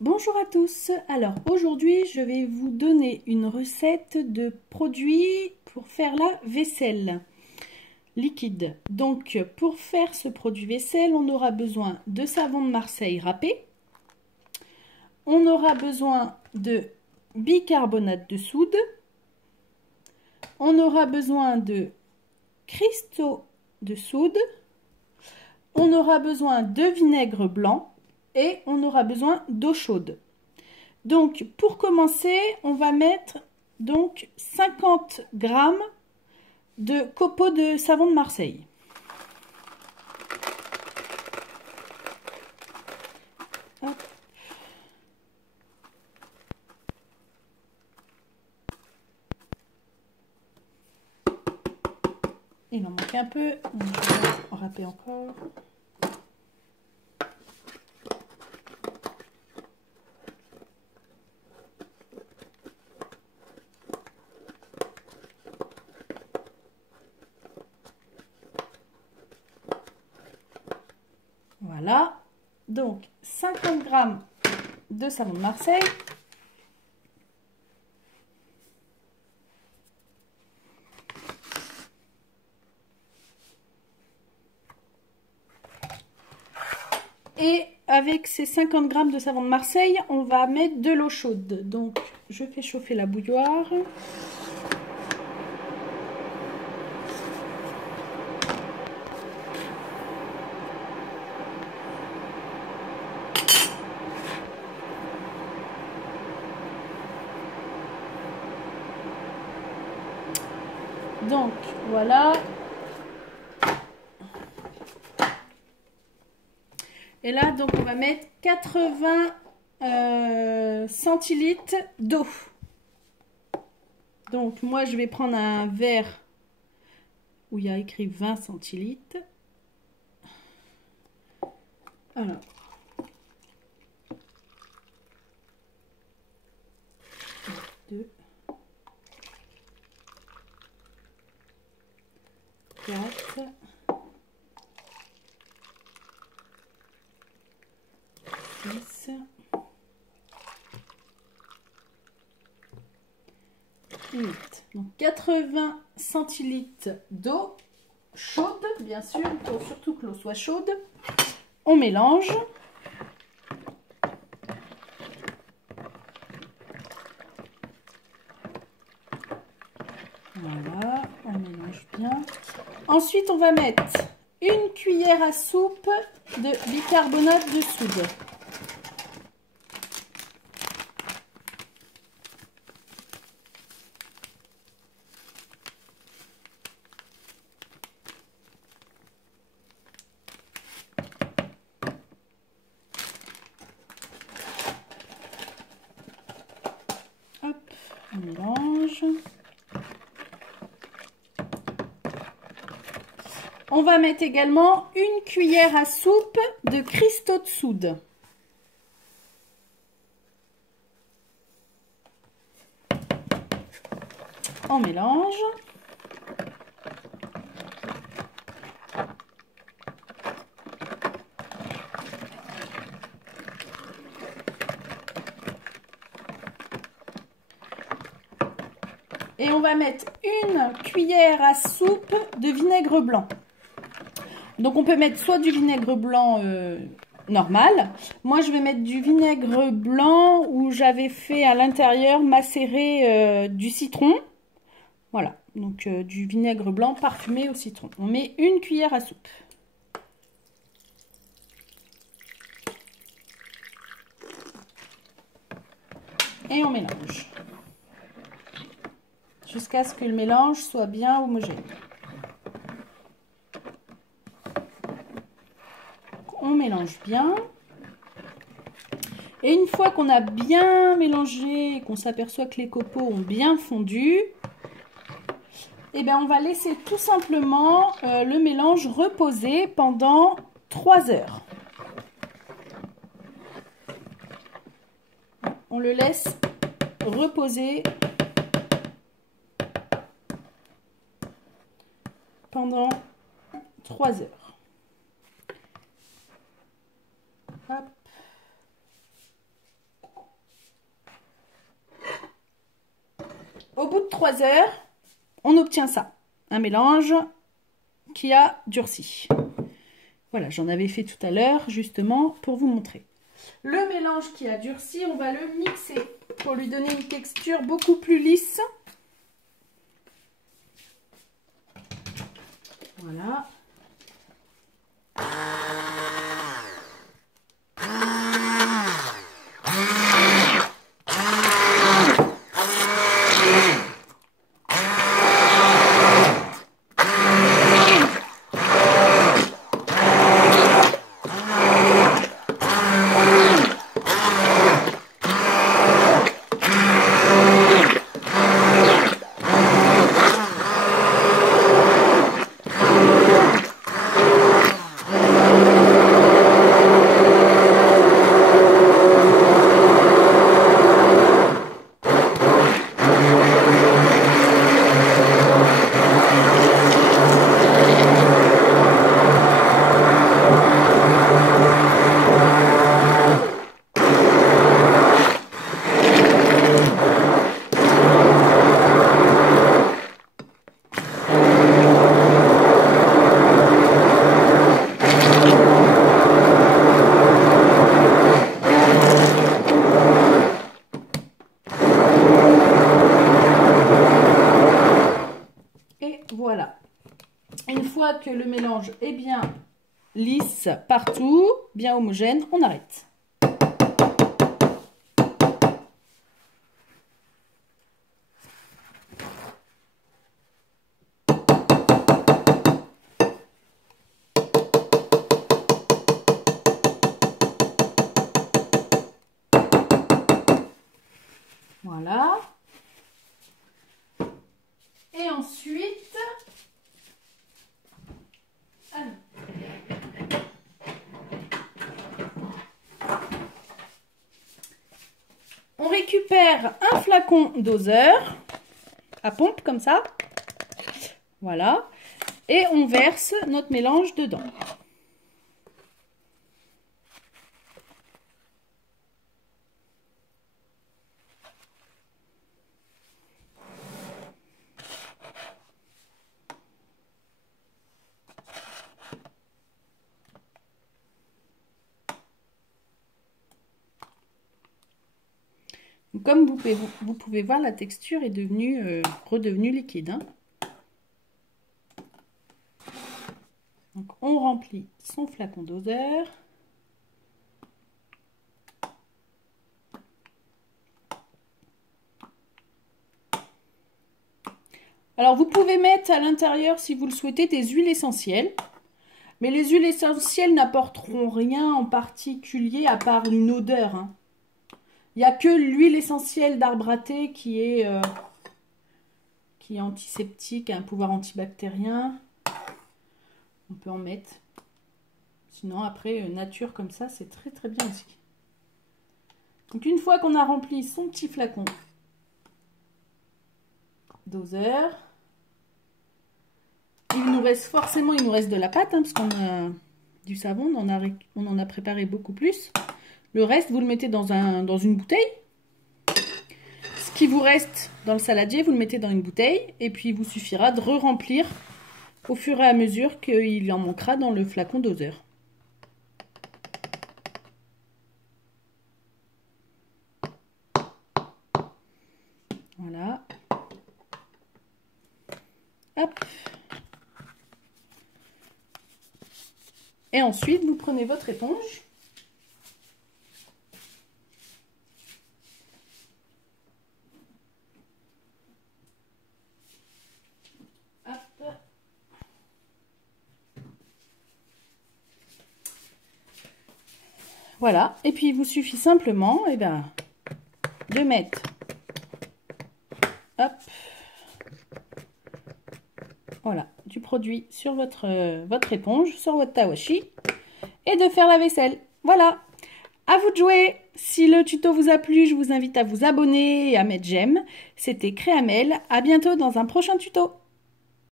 Bonjour à tous, alors aujourd'hui je vais vous donner une recette de produits pour faire la vaisselle liquide. Donc pour faire ce produit vaisselle, on aura besoin de savon de Marseille râpé, on aura besoin de bicarbonate de soude, on aura besoin de cristaux de soude, on aura besoin de vinaigre blanc, et on aura besoin d'eau chaude. Donc pour commencer, on va mettre donc 50 grammes de copeaux de savon de Marseille. Hop. Il en manque un peu, donc je vais râper encore. Voilà, donc 50 grammes de savon de Marseille. Et avec ces 50 grammes de savon de Marseille, on va mettre de l'eau chaude. Donc je fais chauffer la bouilloire. Donc voilà. Et là, donc on va mettre 80 centilitres d'eau. Donc moi, je vais prendre un verre où il y a écrit 20 centilitres. Alors. 2. 4. 6. 8. Donc 80 centilitres d'eau chaude, bien sûr, il faut surtout que l'eau soit chaude. On mélange. Voilà, on mélange bien. Ensuite, on va mettre une cuillère à soupe de bicarbonate de soude. Hop, on mélange. On va mettre également une cuillère à soupe de cristaux de soude. On mélange. Et on va mettre une cuillère à soupe de vinaigre blanc. Donc on peut mettre soit du vinaigre blanc normal. Moi je vais mettre du vinaigre blanc où j'avais fait à l'intérieur macérer du citron. Voilà, donc du vinaigre blanc parfumé au citron. On met une cuillère à soupe. Et on mélange. Jusqu'à ce que le mélange soit bien homogène. On mélange bien. Et une fois qu'on a bien mélangé et qu'on s'aperçoit que les copeaux ont bien fondu, eh bien on va laisser tout simplement le mélange reposer pendant 3 heures. On le laisse reposer pendant 3 heures. Hop. au bout de 3 heures, on obtient ça. Un mélange qui a durci. Voilà, j'en avais fait tout à l'heure, justement, pour vous montrer. Le mélange qui a durci, on va le mixer pour lui donner une texture beaucoup plus lisse. Voilà. Voilà. Une fois que le mélange est bien lisse partout, bien homogène, on arrête. Voilà. Et ensuite, on récupère un flacon doseur à pompe comme ça. Voilà. Et on verse notre mélange dedans. Comme vous pouvez voir, la texture est redevenue liquide. Hein. Donc, on remplit son flacon doseur. Alors, vous pouvez mettre à l'intérieur, si vous le souhaitez, des huiles essentielles. Mais les huiles essentielles n'apporteront rien en particulier à part une odeur. Hein. Il n'y a que l'huile essentielle d'arbre à thé qui est antiseptique, a un pouvoir antibactérien. On peut en mettre. Sinon, après, nature comme ça, c'est très très bien aussi. Donc, une fois qu'on a rempli son petit flacon doseur, il nous reste de la pâte, hein, parce qu'on a du savon, on en a préparé beaucoup plus. Le reste, vous le mettez dans une bouteille. Ce qui vous reste dans le saladier, vous le mettez dans une bouteille. Et puis, il vous suffira de re-remplir au fur et à mesure qu'il en manquera dans le flacon doseur. Voilà. Hop. Et ensuite, vous prenez votre éponge. Hop. Voilà. Et puis, il vous suffit simplement de mettre hop, voilà, du produit sur votre éponge, sur votre tawashi, et de faire la vaisselle. Voilà, à vous de jouer. Si le tuto vous a plu, je vous invite à vous abonner et à mettre j'aime. C'était Créamel, à bientôt dans un prochain tuto.